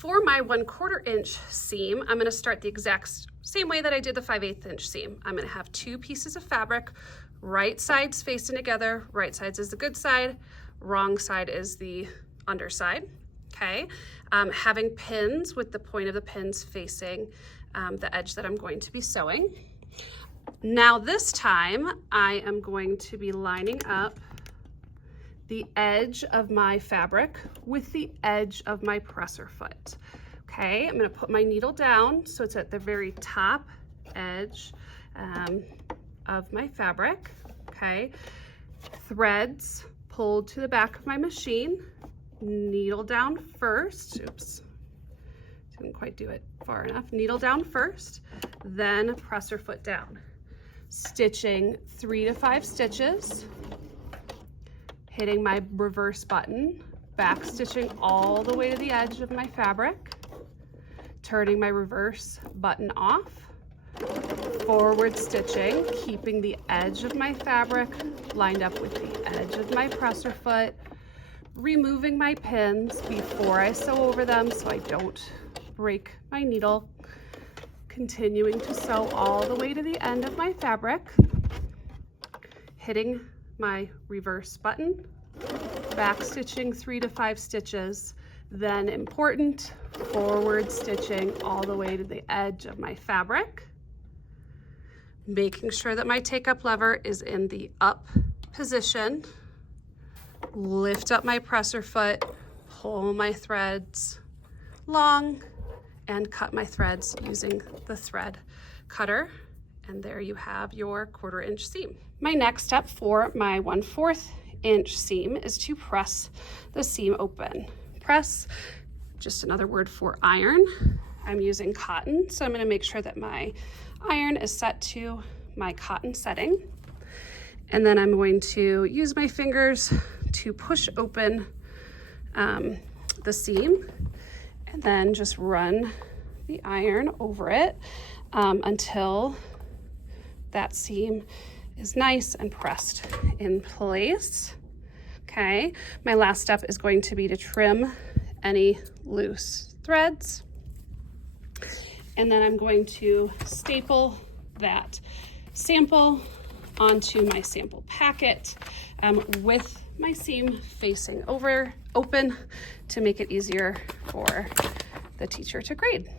For my 1/4 inch seam, I'm gonna start the exact same way that I did the 5/8 inch seam. I'm gonna have 2 pieces of fabric, right sides facing together. Right sides is the good side, wrong side is the underside, okay? Having pins with the point of the pins facing the edge that I'm going to be sewing. Now this time, I am going to be lining up the edge of my fabric with the edge of my presser foot. Okay, I'm gonna put my needle down so it's at the very top edge of my fabric, okay? Threads pulled to the back of my machine, needle down first, oops, didn't quite do it far enough, needle down first, then presser foot down. Stitching 3 to 5 stitches, hitting my reverse button, back stitching all the way to the edge of my fabric, turning my reverse button off, forward stitching, keeping the edge of my fabric lined up with the edge of my presser foot, removing my pins before I sew over them so I don't break my needle, continuing to sew all the way to the end of my fabric, hitting my reverse button, back stitching 3 to 5 stitches, then important, forward stitching all the way to the edge of my fabric, making sure that my take-up lever is in the up position, lift up my presser foot, pull my threads long, and cut my threads using the thread cutter. And there you have your 1/4 inch seam. My next step for my 1/4 inch seam is to press the seam open. Press, just another word for iron. I'm using cotton, so I'm gonna make sure that my iron is set to my cotton setting. And then I'm going to use my fingers to push open the seam, and then just run the iron over it until that seam is nice and pressed in place. Okay, my last step is going to be to trim any loose threads. And then I'm going to staple that sample onto my sample packet with my seam facing open to make it easier for the teacher to grade.